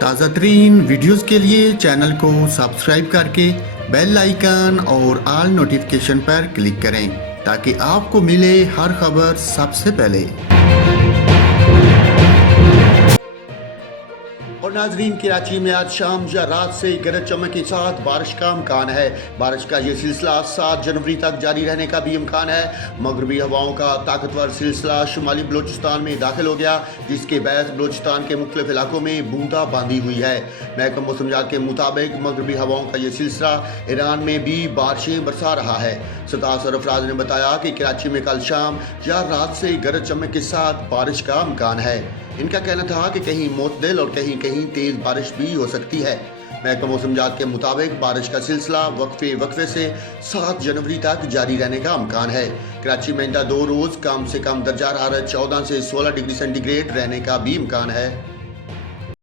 تازہ ترین ویڈیوز کے لیے چینل کو سبسکرائب کر کے بیل آئیکن اور آل نوٹیفیکیشن پر کلک کریں تاکہ آپ کو ملے ہر خبر سب سے پہلے۔ اور ناظرین، کراچی میں آج شام یا رات سے گرج چمک کے ساتھ بارش کا امکان ہے۔ بارش کا یہ سلسلہ 7 جنوری تک جاری رہنے کا بھی امکان ہے۔ مغربی ہواؤں کا طاقتور سلسلہ شمالی بلوچستان میں داخل ہو گیا، جس کے باعث بلوچستان کے مختلف علاقوں میں بوندا باندی ہوئی ہے۔ محکمہ موسمیات کے مطابق مغربی ہواؤں کا یہ سلسلہ ایران میں بھی بارشیں برسا رہا ہے۔ متاثرہ افراد نے بتایا کہ کراچی میں کل شام یا رات سے گرج چمک کے ساتھ بارش کا امکان ہے۔ ان کا کہنا تھا کہ کہیں معتدل اور کہیں تیز بارش بھی ہو سکتی ہے۔ محکمہ موسمیات کے مطابق بارش کا سلسلہ وقفے سے 7 جنوری تک جاری رہنے کا امکان ہے۔ کراچی میں آئندہ 2 روز کم سے کم درجہ حرارت 14 سے 16 ڈگری سینٹی گریڈ رہنے کا بھی امکان ہے۔